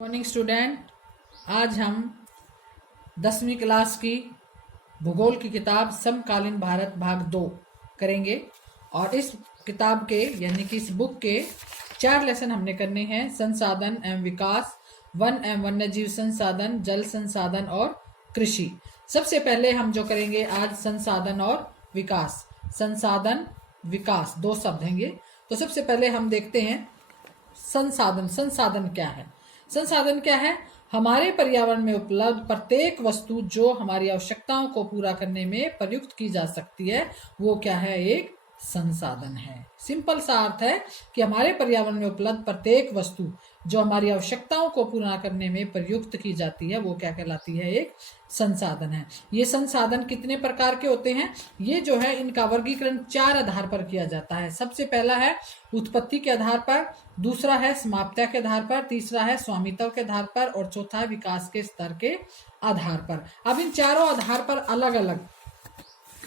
Morning student, आज हम 10वीं क्लास की भूगोल की किताब समकालीन भारत भाग 2 करेंगे। और इस किताब के यानी कि इस बुक के 4 लेसन हमने करने हैं। संसाधन एवं विकास, वन एवं वन्यजीव संसाधन, जल संसाधन और कृषि। सबसे पहले हम जो करेंगे आज संसाधन और विकास। संसाधन विकास दो शब्द हैं। तो सबसे पहले हम देखते हैं संसाधन। संसाधन क्या है? संसाधन क्या है? हमारे पर्यावरण में उपलब्ध प्रत्येक वस्तु जो हमारी आवश्यकताओं को पूरा करने में प्रयुक्त की जा सकती है, वो क्या है? एक संसाधन है। सिंपल सा अर्थ है कि हमारे पर्यावरण में उपलब्ध प्रत्येक वस्तु जो हमारी आवश्यकताओं को पूरा करने में प्रयुक्त की जाती है, वो क्या कहलाती है? एक संसाधन है। ये संसाधन कितने प्रकार के होते हैं? ये जो है इनका वर्गीकरण 4 आधार पर किया जाता है। सबसे पहला है उत्पत्ति के आधार पर, दूसरा है समाप्ति के आधार पर, तीसरा है स्वामित्व के आधार पर और चौथा है विकास के स्तर के आधार पर। अब इन चारों आधार पर अलग अलग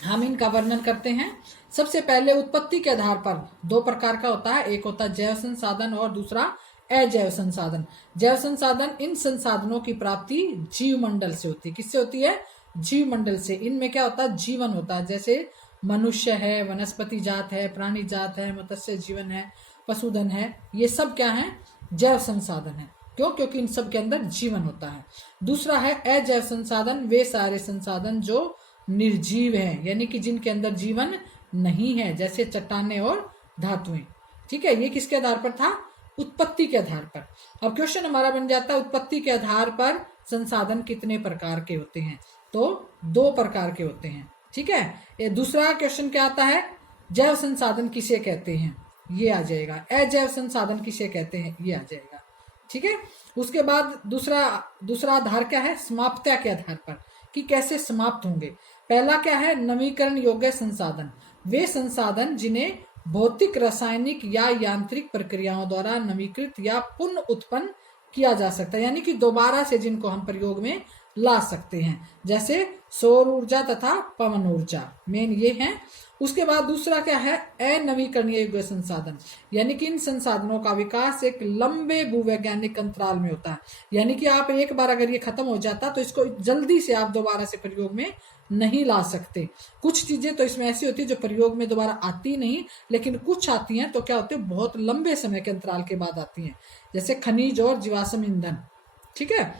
हम इनका वर्णन करते हैं। सबसे पहले उत्पत्ति के आधार पर 2 प्रकार का होता है। एक होता है जैव संसाधन और दूसरा अजैव संसाधन। जैव संसाधन, इन संसाधनों की प्राप्ति जीवमंडल से होती है। किससे होती है? जीवमंडल से। इनमें क्या होता है? जीवन होता है। जैसे मनुष्य है, वनस्पति जात है, प्राणी जात है, मत्स्य जीवन है, पशुधन है, ये सब क्या है? जैव संसाधन है। क्यों? क्योंकि इन सब के अंदर जीवन होता है। दूसरा है अजैव संसाधन। वे सारे संसाधन जो निर्जीव हैं, यानी कि जिनके अंदर जीवन नहीं है, जैसे चट्टाने और धातुएं। ठीक है, ये किसके आधार पर था? उत्पत्ति के आधार पर। अब क्वेश्चन हमारा बन जाता है उत्पत्ति के आधार पर संसाधन कितने प्रकार के होते हैं? तो 2 प्रकार के होते हैं। ठीक है। ये दूसरा क्वेश्चन क्या आता है? जैव संसाधन किसे कहते हैं? ये आ जाएगा। अजैव संसाधन किसे कहते हैं? ये आ जाएगा। ठीक है। उसके बाद दूसरा आधार क्या है? समाप्ति के आधार पर, कि कैसे समाप्त होंगे। पहला क्या है? नवीकरण योग्य संसाधन। वे संसाधन जिन्हें भौतिक, रासायनिक या यांत्रिक प्रक्रियाओं द्वारा नवीकृत या पुनः उत्पन्न किया जा सकता है, यानी कि दोबारा से जिनको हम प्रयोग में ला सकते हैं, जैसे सौर ऊर्जा तथा पवन ऊर्जा, मेन ये हैं। उसके बाद दूसरा क्या है? अनवीकरणीय योग्य संसाधन, यानी कि इन संसाधनों का विकास एक लंबे भूवैज्ञानिक अंतराल में होता है। यानी कि आप एक बार अगर ये खत्म हो जाता तो इसको जल्दी से आप दोबारा से प्रयोग में नहीं ला सकते। कुछ चीजें तो इसमें ऐसी होती है जो प्रयोग में दोबारा आती नहीं, लेकिन कुछ आती हैं तो क्या होते हैं? बहुत लंबे समय के अंतराल के बाद आती हैं, जैसे खनिज और जीवाश्म ईंधन। ठीक है।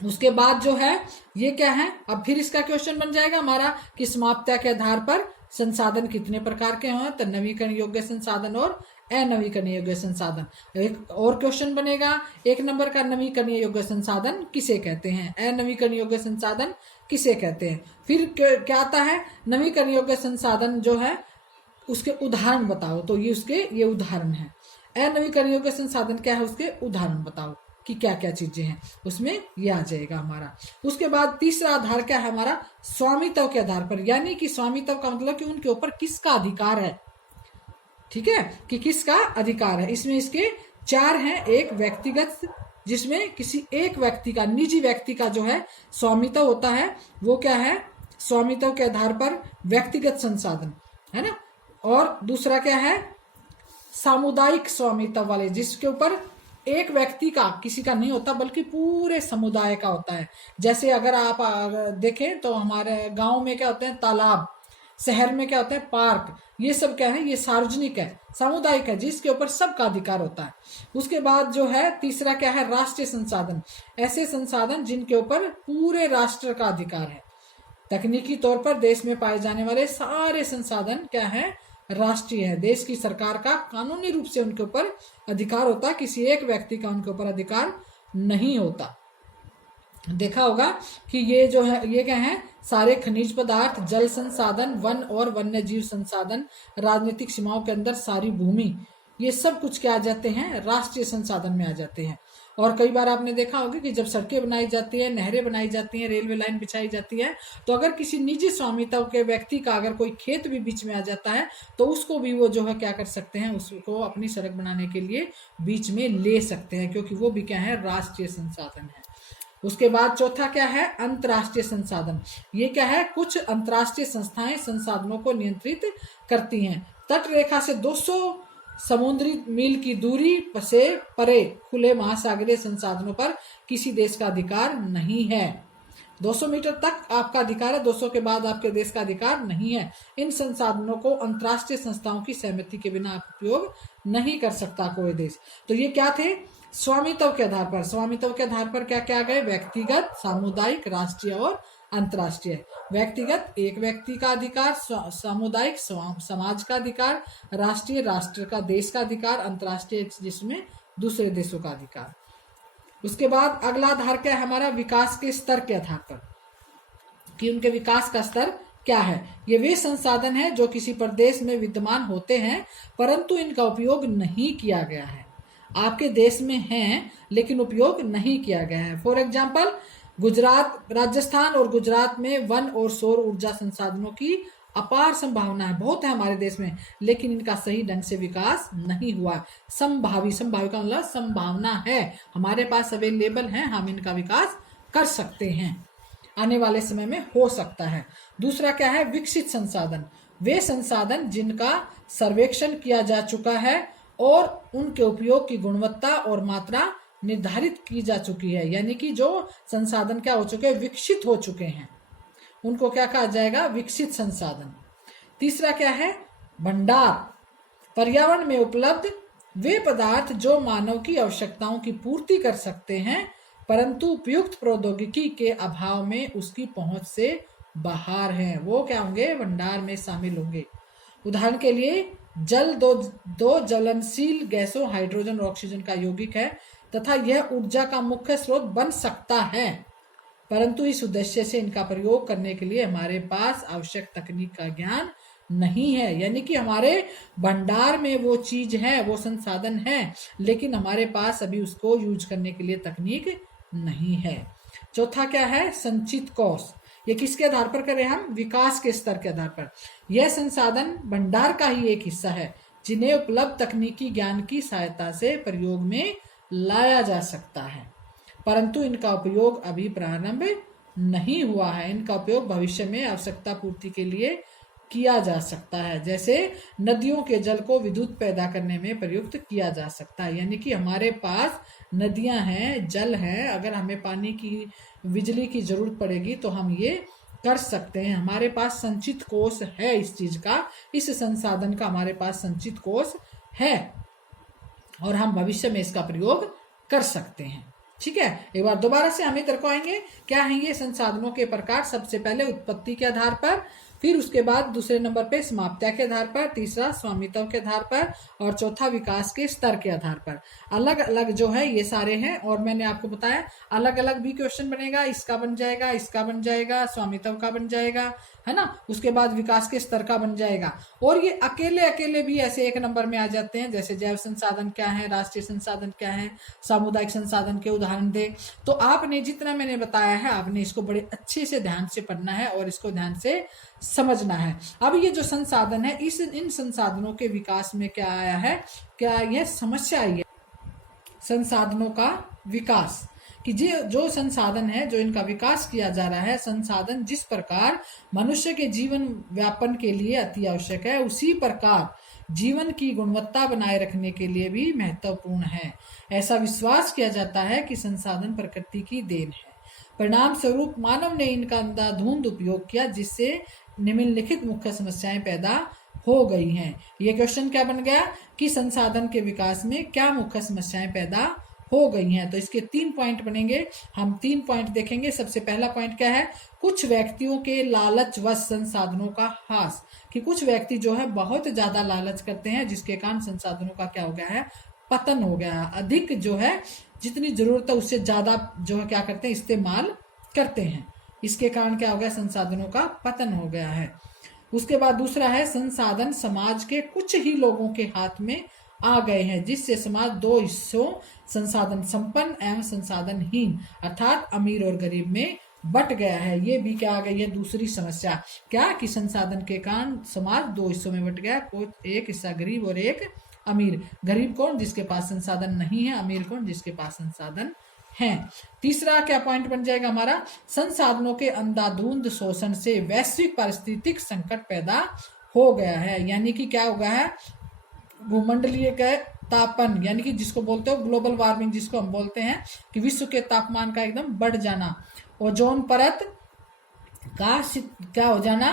उसके बाद जो है ये क्या है? अब फिर इसका क्वेश्चन बन जाएगा हमारा कि समाप्ति के आधार पर संसाधन कितने प्रकार के हैं? तो नवीकरण योग्य संसाधन और अनवीकरणीय योग्य संसाधन। एक और क्वेश्चन बनेगा 1 नंबर का, नवीकरणीय योग्य संसाधन किसे कहते हैं? अनवीकरणीय योग्य संसाधन किसे कहते हैं? फिर क्या आता है? नवीकरणीय योग्य संसाधन जो है उसके उदाहरण बताओ। तो ये उदाहरण है। अनवीकरणीय योग्य संसाधन क्या है? उसके उदाहरण बताओ कि क्या क्या चीजें हैं, उसमें ये आ जाएगा हमारा। उसके बाद तीसरा आधार क्या है हमारा? स्वामित्व के आधार पर, यानी कि स्वामित्व का मतलब कि उनके ऊपर किसका अधिकार है। ठीक है, कि किसका अधिकार है। इसमें इसके 4 हैं। एक व्यक्तिगत, जिसमें किसी एक व्यक्ति का, निजी व्यक्ति का जो है स्वामित्व होता है, वो क्या है? स्वामित्व के आधार पर व्यक्तिगत संसाधन है ना। और दूसरा क्या है? सामुदायिक स्वामित्व वाले, जिसके ऊपर एक व्यक्ति का, किसी का नहीं होता बल्कि पूरे समुदाय का होता है। जैसे अगर आप देखें तो हमारे गांव में क्या होते हैं? तालाब। शहर में क्या होता है? पार्क। ये सब क्या है? ये सार्वजनिक है, सामुदायिक है, जिसके ऊपर सबका अधिकार होता है। उसके बाद जो है तीसरा क्या है? राष्ट्रीय संसाधन। ऐसे संसाधन जिनके ऊपर पूरे राष्ट्र का अधिकार है। तकनीकी तौर पर देश में पाए जाने वाले सारे संसाधन क्या है? राष्ट्रीय है। देश की सरकार का कानूनी रूप से उनके ऊपर अधिकार होता है, किसी एक व्यक्ति का उनके ऊपर अधिकार नहीं होता। देखा होगा कि ये जो है ये क्या है? सारे खनिज पदार्थ, जल संसाधन, वन और वन्यजीव संसाधन, राजनीतिक सीमाओं के अंदर सारी भूमि, ये सब कुछ क्या आ जाते हैं? राष्ट्रीय संसाधन में आ जाते हैं। और कई बार आपने देखा होगा कि जब सड़कें बनाई जाती है, नहरें बनाई जाती हैं, रेलवे लाइन बिछाई जाती है, तो अगर किसी निजी स्वामित्व के व्यक्ति का अगर कोई खेत भी बीच में आ जाता है तो उसको भी वो जो है क्या कर सकते हैं? उसको अपनी सड़क बनाने के लिए बीच में ले सकते हैं, क्योंकि वो भी क्या है? राष्ट्रीय संसाधन है। उसके बाद चौथा क्या है? अंतर्राष्ट्रीय संसाधन। ये क्या है? कुछ अंतर्राष्ट्रीय संस्थाएं संसाधनों को नियंत्रित करती हैं। तट रेखा से 200 समुद्री मील की दूरी से परे खुले महासागरीय संसाधनों पर किसी देश का अधिकार नहीं है। 200 मीटर तक आपका अधिकार है, 200 के बाद आपके देश का अधिकार नहीं है। इन संसाधनों को अंतर्राष्ट्रीय संस्थाओं की सहमति के बिना उपयोग नहीं कर सकता कोई देश। तो ये क्या थे? स्वामित्व के आधार पर। स्वामित्व के आधार पर क्या क्या गए? व्यक्तिगत, सामुदायिक, राष्ट्रीय और अंतर्राष्ट्रीय। व्यक्तिगत एक व्यक्ति का अधिकार, सामुदायिक समाज का अधिकार, राष्ट्रीय राष्ट्र का देश का अधिकार, अंतर्राष्ट्रीय जिसमें दूसरे देशों का अधिकार। उसके बाद अगला आधार क्या है हमारा? विकास के स्तर के आधार पर, कि उनके विकास का स्तर क्या है। ये वे संसाधन है जो किसी प्रदेश में विद्यमान होते हैं परंतु इनका उपयोग नहीं किया गया है। आपके देश में हैं लेकिन उपयोग नहीं किया गया है। फॉर एग्जाम्पल, गुजरात, राजस्थान और गुजरात में वन और सौर ऊर्जा संसाधनों की अपार संभावना है, बहुत है हमारे देश में, लेकिन इनका सही ढंग से विकास नहीं हुआ। संभावी का मतलब संभावना है, हमारे पास अवेलेबल है, हम इनका विकास कर सकते हैं, आने वाले समय में हो सकता है। दूसरा क्या है? विकसित संसाधन। वे संसाधन जिनका सर्वेक्षण किया जा चुका है और उनके उपयोग की गुणवत्ता और मात्रा निर्धारित की जा चुकी है, यानी कि जो संसाधन क्या हो चुके हैं? विकसित हो चुके हैं, उनको क्या कहा जाएगा? विकसित संसाधन। तीसरा क्या है? भंडार। पर्यावरण में उपलब्ध वे पदार्थ जो मानव की आवश्यकताओं की पूर्ति कर सकते हैं परंतु उपयुक्त प्रौद्योगिकी के अभाव में उसकी पहुंच से बाहर हैं, वो क्या होंगे? भंडार में शामिल होंगे। उदाहरण के लिए जल दो ज्वलनशील गैसों हाइड्रोजन और ऑक्सीजन का यौगिक है तथा यह ऊर्जा का मुख्य स्रोत बन सकता है, परंतु इस उद्देश्य से इनका प्रयोग करने के लिए हमारे पास आवश्यक तकनीक का ज्ञान नहीं है। यानी कि हमारे भंडार में वो चीज है, वो संसाधन है, लेकिन हमारे पास अभी उसको यूज करने के लिए तकनीक नहीं है। चौथा क्या है? संचित कोष। ये किसके आधार पर करें हम? विकास के स्तर के आधार पर। यह संसाधन भंडार का ही एक हिस्सा है जिन्हें उपलब्ध तकनीकी ज्ञान की सहायता से प्रयोग में लाया जा सकता है, परंतु इनका उपयोग अभी प्रारंभ नहीं हुआ है। इनका उपयोग भविष्य में आवश्यकता पूर्ति के लिए किया जा सकता है, जैसे नदियों के जल को विद्युत पैदा करने में प्रयुक्त किया जा सकता है। यानी कि हमारे पास नदियां हैं, जल है, अगर हमें पानी की, बिजली की जरूरत पड़ेगी तो हम ये कर सकते हैं। हमारे पास संचित कोष है इस चीज का, इस संसाधन का हमारे पास संचित कोष है और हम भविष्य में इसका प्रयोग कर सकते हैं। ठीक है, एक बार दोबारा से हम इधर को आएंगे। क्या है ये संसाधनों के प्रकार? सबसे पहले उत्पत्ति के आधार पर, फिर उसके बाद दूसरे नंबर पे समाप्ति के आधार पर, तीसरा स्वामित्व के आधार पर और चौथा विकास के स्तर के आधार पर। अलग अलग जो है ये सारे हैं और मैंने आपको बताया अलग अलग भी क्वेश्चन बनेगा, इसका बन जाएगा, इसका बन जाएगा, स्वामित्व का बन जाएगा, है ना, उसके बाद विकास के स्तर का बन जाएगा। और ये अकेले अकेले भी ऐसे एक नंबर में आ जाते हैं, जैसे जैव संसाधन क्या है, राष्ट्रीय संसाधन क्या है, सामुदायिक संसाधन के उदाहरण दे। तो आपने जितना मैंने बताया है आपने इसको बड़े अच्छे से ध्यान से पढ़ना है और इसको ध्यान से समझना है। अब ये जो संसाधन है, इन संसाधनों के विकास में क्या आया है, क्या यह समस्या आई है? संसाधनों का विकास, कि जो संसाधन है, जो इनका विकास किया जा रहा है, संसाधन जिस प्रकार मनुष्य के जीवन व्यापन के लिए अति आवश्यक है उसी प्रकार जीवन की गुणवत्ता बनाए रखने के लिए भी महत्वपूर्ण है। ऐसा विश्वास किया जाता है कि संसाधन प्रकृति की देन है, परिणाम स्वरूप मानव ने इनका अंधाधुंध उपयोग किया जिससे निम्नलिखित मुख्य समस्याएं पैदा हो गई हैं। ये क्वेश्चन क्या बन गया कि संसाधन के विकास में क्या मुख्य समस्याएं पैदा हो गई हैं। तो इसके 3 पॉइंट बनेंगे, हम 3 पॉइंट देखेंगे। सबसे पहला पॉइंट क्या है? कुछ व्यक्तियों के लालचवश संसाधनों का ह्रास, कि कुछ व्यक्ति जो है बहुत ज्यादा लालच करते हैं जिसके कारण संसाधनों का क्या हो गया है? पतन हो गया है। अधिक जो है जितनी जरूरत है उससे ज्यादा जो है क्या करते हैं? इस्तेमाल करते हैं, इसके कारण क्या हो गया? संसाधनों का पतन हो गया है। उसके बाद दूसरा है संसाधन समाज के कुछ ही लोगों के हाथ में आ गए हैं जिससे समाज 2 हिस्सों संसाधन संपन्न एवं संसाधनहीन अर्थात अमीर और गरीब में बट गया है। ये भी क्या आ गई है? दूसरी समस्या, क्या कि संसाधन के कारण समाज 2 हिस्सों में बट गया, एक हिस्सा गरीब और एक अमीर। गरीब कौन? जिसके पास संसाधन नहीं है, अमीर कौन? जिसके पास संसाधन है। तीसरा क्या पॉइंट बन जाएगा हमारा? संसाधनों के अंधाधुंध शोषण से वैश्विक पारिस्थितिक संकट पैदा हो गया है। यानी कि क्या हो गया है? भूमंडलीय का तापन यानी कि जिसको बोलते हो ग्लोबल वार्मिंग, जिसको हम बोलते हैं कि विश्व के तापमान का एकदम बढ़ जाना, ओजोन परत का क्या हो जाना,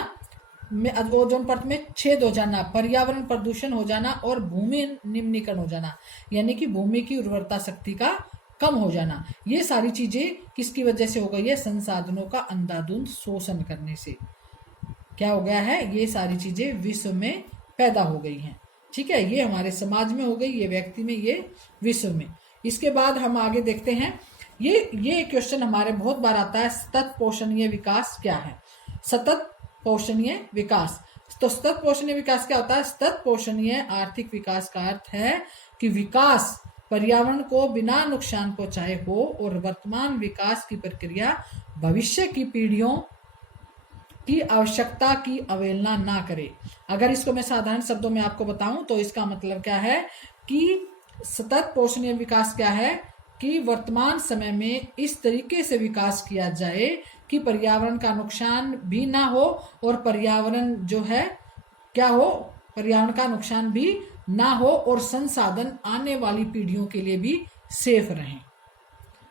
ओजोन परत में छेद हो जाना, पर्यावरण प्रदूषण हो जाना और भूमि निम्नीकरण हो जाना यानी कि भूमि की उर्वरता शक्ति का कम हो जाना। ये सारी चीजें किसकी वजह से हो गई है? संसाधनों का अंधाधुंध शोषण करने से क्या हो गया है? ये सारी चीजें विश्व में पैदा हो गई हैं। ठीक है, ये हमारे समाज में हो गई, ये व्यक्ति में, ये विश्व में। इसके बाद हम आगे देखते हैं, ये क्वेश्चन हमारे बहुत बार आता है, सतत पोषणीय विकास क्या है? सतत पोषणीय विकास। तो सतत पोषणीय विकास क्या होता है? सतत पोषणीय आर्थिक विकास का अर्थ है कि विकास पर्यावरण को बिना नुकसान पहुंचाए हो और वर्तमान विकास की प्रक्रिया भविष्य की पीढ़ियों की आवश्यकता की अवहेलना ना करे। अगर इसको मैं साधारण शब्दों में आपको बताऊं तो इसका मतलब क्या है कि सतत पोषणीय विकास क्या है कि वर्तमान समय में इस तरीके से विकास किया जाए कि पर्यावरण का नुकसान भी ना हो और पर्यावरण जो है क्या हो, पर्यावरण का नुकसान भी ना हो और संसाधन आने वाली पीढ़ियों के लिए भी सेफ रहें।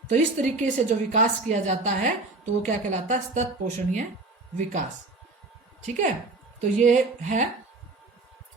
तो इस तरीके से जो विकास किया जाता है तो वो क्या कहलाता है? सतत पोषणीय विकास। ठीक है, तो ये है।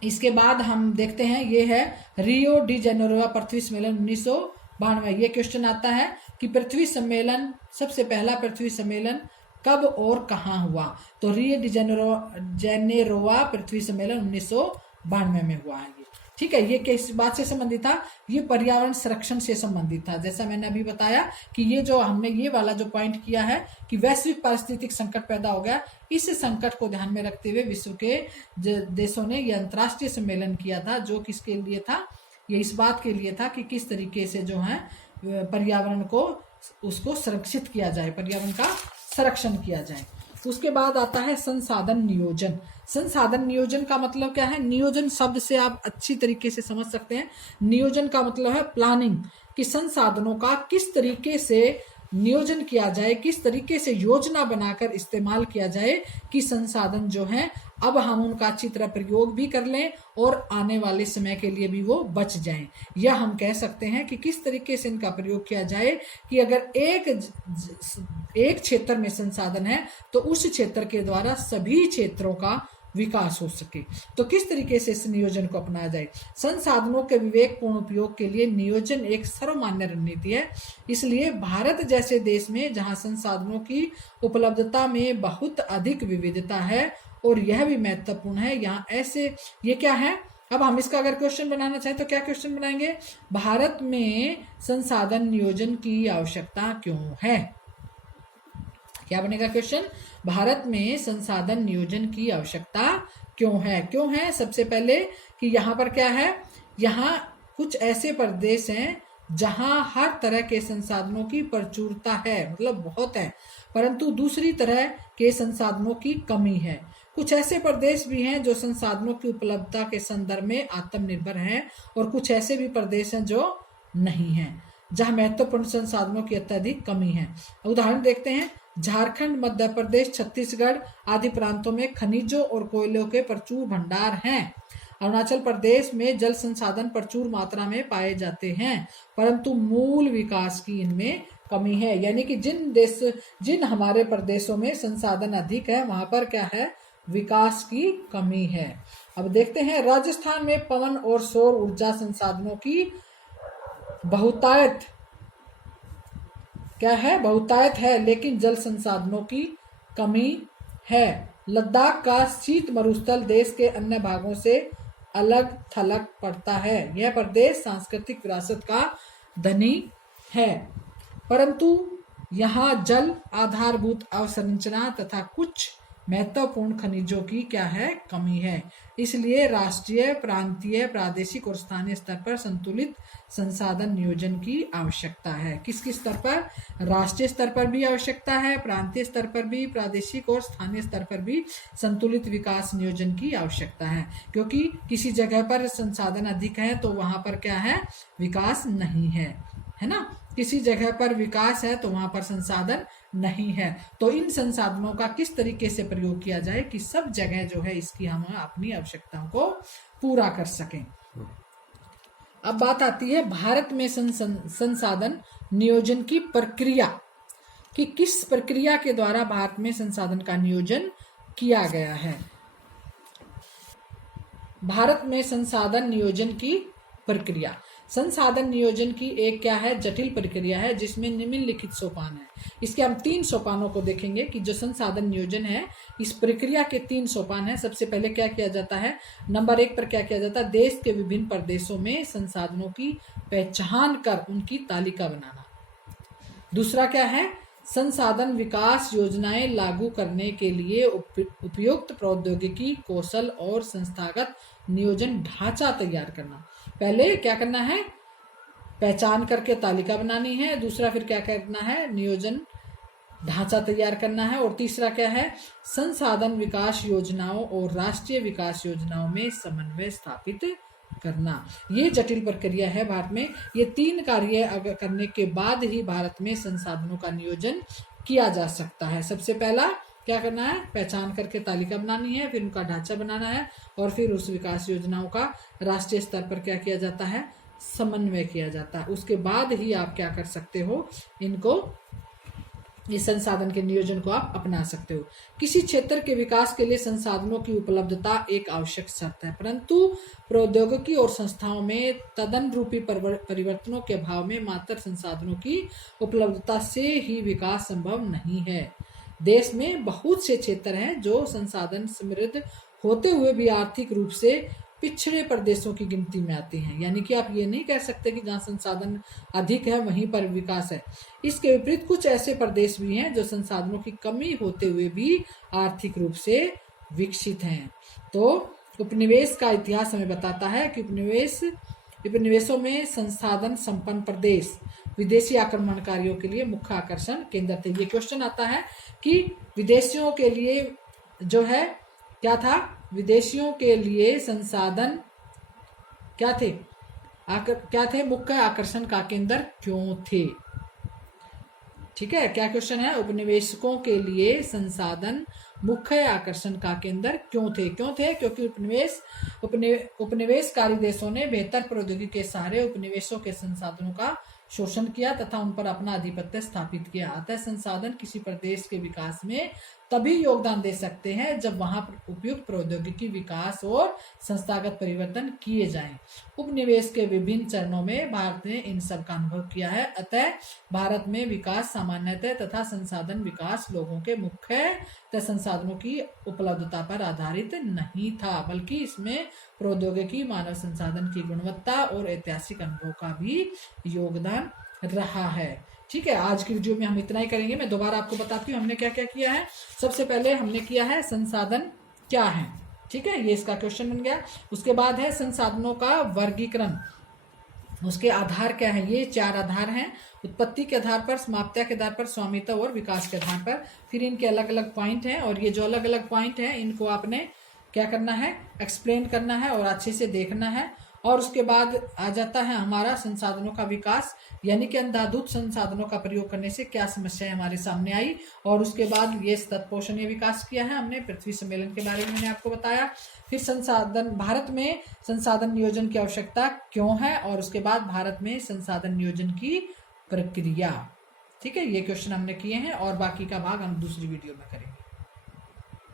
इसके बाद हम देखते हैं, ये है रियो डी जेनेरो पृथ्वी सम्मेलन 1992। ये क्वेश्चन आता है कि पृथ्वी सम्मेलन, सबसे पहला पृथ्वी सम्मेलन कब और कहाँ हुआ? तो रियो डी जेनेरोवा पृथ्वी सम्मेलन 1992 में हुआ है ये। ठीक है, ये किस बात से संबंधित था? ये पर्यावरण संरक्षण से संबंधित था। जैसा मैंने अभी बताया कि ये जो हमने ये वाला जो पॉइंट किया है कि वैश्विक पारिस्थितिक संकट पैदा हो गया, इस संकट को ध्यान में रखते हुए विश्व के देशों ने यह अंतर्राष्ट्रीय सम्मेलन किया था, जो किसके लिए था? ये इस बात के लिए था कि किस तरीके से जो है पर्यावरण को उसको संरक्षित किया जाए, पर्यावरण का संरक्षण किया जाए। उसके बाद आता है संसाधन नियोजन। संसाधन नियोजन का मतलब क्या है? नियोजन शब्द से आप अच्छी तरीके से समझ सकते हैं। नियोजन का मतलब है प्लानिंग, कि संसाधनों का किस तरीके से नियोजन किया जाए, किस तरीके से योजना बनाकर इस्तेमाल किया जाए कि संसाधन जो हैं अब हम उनका अच्छी तरह प्रयोग भी कर लें और आने वाले समय के लिए भी वो बच जाएं। या हम कह सकते हैं कि किस तरीके से इनका प्रयोग किया जाए कि अगर एक क्षेत्र में संसाधन है तो उस क्षेत्र के द्वारा सभी क्षेत्रों का विकास हो सके। तो किस तरीके से इस नियोजन को अपनाया जाए? संसाधनों के विवेकपूर्ण उपयोग के लिए नियोजन एक सर्वमान्य रणनीति है। इसलिए भारत जैसे देश में जहां संसाधनों की उपलब्धता में बहुत अधिक विविधता है और यह भी महत्वपूर्ण है, यहाँ ऐसे ये क्या है? अब हम इसका अगर क्वेश्चन बनाना चाहें तो क्या क्वेश्चन बनाएंगे? भारत में संसाधन नियोजन की आवश्यकता क्यों है? क्या बनेगा क्वेश्चन? भारत में संसाधन नियोजन की आवश्यकता क्यों है? क्यों है? सबसे पहले कि यहाँ पर क्या है, यहाँ कुछ ऐसे प्रदेश हैं जहाँ हर तरह के संसाधनों की प्रचुरता है, मतलब बहुत है, परंतु दूसरी तरह के संसाधनों की कमी है। कुछ ऐसे प्रदेश भी हैं जो संसाधनों की उपलब्धता के संदर्भ में आत्मनिर्भर हैं और कुछ ऐसे भी प्रदेश हैं जो नहीं हैं, जहाँ महत्वपूर्ण संसाधनों की अत्यधिक कमी है। उदाहरण देखते हैं, झारखंड, मध्य प्रदेश, छत्तीसगढ़ आदि प्रांतों में खनिजों और कोयलों के प्रचुर भंडार हैं। अरुणाचल प्रदेश में जल संसाधन प्रचुर मात्रा में पाए जाते हैं, परंतु मूल विकास की इनमें कमी है। यानी कि जिन हमारे प्रदेशों में संसाधन अधिक है वहां पर क्या है? विकास की कमी है। अब देखते हैं, राजस्थान में पवन और सौर ऊर्जा संसाधनों की बहुतायत क्या है? बहुतायत है, लेकिन जल संसाधनों की कमी है। लद्दाख का शीत मरुस्थल देश के अन्य भागों से अलग थलग पड़ता है। यह प्रदेश सांस्कृतिक विरासत का धनी है, परंतु यहाँ जल, आधारभूत अवसंरचना तथा कुछ महत्वपूर्ण खनिजों की क्या है? कमी है। इसलिए राष्ट्रीय, प्रांतीय, प्रादेशिक और स्थानीय स्तर पर संतुलित संसाधन नियोजन की आवश्यकता है। किस किस स्तर पर? राष्ट्रीय स्तर पर भी आवश्यकता है, प्रांतीय स्तर पर भी, प्रादेशिक और स्थानीय स्तर पर भी संतुलित विकास नियोजन की आवश्यकता है। क्योंकि किसी जगह पर संसाधन अधिक है तो वहां पर क्या है? विकास नहीं है, है ना? किसी जगह पर विकास है तो वहां पर संसाधन नहीं है। तो इन संसाधनों का किस तरीके से प्रयोग किया जाए कि सब जगह जो है इसकी हम अपनी आवश्यकताओं को पूरा कर सकें। अब बात आती है भारत में संसाधन नियोजन की प्रक्रिया, कि किस प्रक्रिया के द्वारा भारत में संसाधन का नियोजन किया गया है। भारत में संसाधन नियोजन की प्रक्रिया, संसाधन नियोजन की एक क्या है, जटिल प्रक्रिया है जिसमें निम्नलिखित सोपान है। इसके हम 3 सोपानों को देखेंगे कि जो संसाधन नियोजन है इस प्रक्रिया के 3 सोपान है। सबसे पहले क्या किया जाता है, नंबर 1 पर क्या किया जाता है, देश के विभिन्न प्रदेशों में संसाधनों की पहचान कर उनकी तालिका बनाना। दूसरा क्या है, संसाधन विकास योजनाएं लागू करने के लिए उपयुक्त प्रौद्योगिकी, कौशल और संस्थागत नियोजन ढांचा तैयार करना। पहले क्या करना है, पहचान करके तालिका बनानी है। दूसरा फिर क्या करना है, नियोजन ढांचा तैयार करना है। और तीसरा क्या है, संसाधन विकास योजनाओं और राष्ट्रीय विकास योजनाओं में समन्वय स्थापित करना। ये जटिल प्रक्रिया है भारत में। ये 3 कार्य अगर करने के बाद ही भारत में संसाधनों का नियोजन किया जा सकता है। सबसे पहला क्या करना है, पहचान करके तालिका बनानी है, फिर उनका ढांचा बनाना है, और फिर उस विकास योजनाओं का राष्ट्रीय स्तर पर क्या किया जाता है, समन्वय किया जाता है। उसके बाद ही आप क्या कर सकते हो, इनको, इस संसाधन के नियोजन को आप अपना सकते हो। किसी क्षेत्र के विकास के लिए संसाधनों की उपलब्धता एक आवश्यक शर्त है, परंतु प्रौद्योगिकी और संस्थाओं में तदनुरूपी परिवर्तनों के अभाव में मात्र संसाधनों की उपलब्धता से ही विकास संभव नहीं है। देश में बहुत से क्षेत्र हैं जो संसाधन समृद्ध होते हुए भी आर्थिक रूप से पिछड़े प्रदेशों की गिनती में आते हैं। यानी कि आप ये नहीं कह सकते कि जहाँ संसाधन अधिक है वहीं पर विकास है। इसके विपरीत कुछ ऐसे प्रदेश भी हैं जो संसाधनों की कमी होते हुए भी आर्थिक रूप से विकसित हैं। तो उपनिवेश का इतिहास हमें बताता है कि उपनिवेशों में संसाधन संपन्न प्रदेश विदेशी आक्रमणकारियों के लिए मुख्य आकर्षण केंद्र थे। ये क्वेश्चन आता है कि विदेशियों के लिए जो है क्या था, विदेशियों के लिए संसाधन क्या थे, क्या थे, मुख्य आकर्षण का केंद्र क्यों थे। ठीक है, क्या क्वेश्चन है, उपनिवेशकों के लिए संसाधन मुख्य आकर्षण का केंद्र क्यों थे। क्योंकि उपनिवेशकारी देशों ने बेहतर प्रौद्योगिकी के सहारे उपनिवेशों के संसाधनों का शोषण किया तथा उन पर अपना आधिपत्य स्थापित किया। अतः संसाधन किसी प्रदेश के विकास में तभी योगदान दे सकते हैं जब वहां उपयुक्त प्रौद्योगिकी विकास और संस्थागत परिवर्तन किए जाएं। उपनिवेश के विभिन्न चरणों में भारत ने इन सब का अनुभव किया है। अतः भारत में विकास सामान्यतः तथा संसाधन विकास लोगों के मुख्य संसाधनों की उपलब्धता पर आधारित नहीं था, बल्कि इसमें प्रौद्योगिकी, मानव संसाधन की गुणवत्ता और ऐतिहासिक अनुभव का भी योगदान रहा है। ठीक है, आज की वीडियो में हम इतना ही करेंगे। मैं दोबारा आपको बताती हूँ हमने क्या क्या किया है। सबसे पहले हमने किया है संसाधन क्या है, ठीक है, ये इसका क्वेश्चन बन गया। उसके बाद है संसाधनों का वर्गीकरण, उसके आधार क्या है, ये 4 आधार हैं, उत्पत्ति के आधार पर, समाप्ति के आधार पर, स्वामित्व और विकास के आधार पर। फिर इनके अलग अलग पॉइंट हैं और ये जो अलग अलग पॉइंट हैं इनको आपने क्या करना है, एक्सप्लेन करना है और अच्छे से देखना है। और उसके बाद आ जाता है हमारा संसाधनों का विकास, यानी कि अंधाधुंध संसाधनों का प्रयोग करने से क्या समस्याएं हमारे सामने आई। और उसके बाद ये तत्पोषणीय विकास किया है हमने, पृथ्वी सम्मेलन के बारे में मैंने आपको बताया। फिर संसाधन, भारत में संसाधन नियोजन की आवश्यकता क्यों है, और उसके बाद भारत में संसाधन नियोजन की प्रक्रिया। ठीक है, ये क्वेश्चन हमने किए हैं और बाकी का भाग हम दूसरी वीडियो में करेंगे।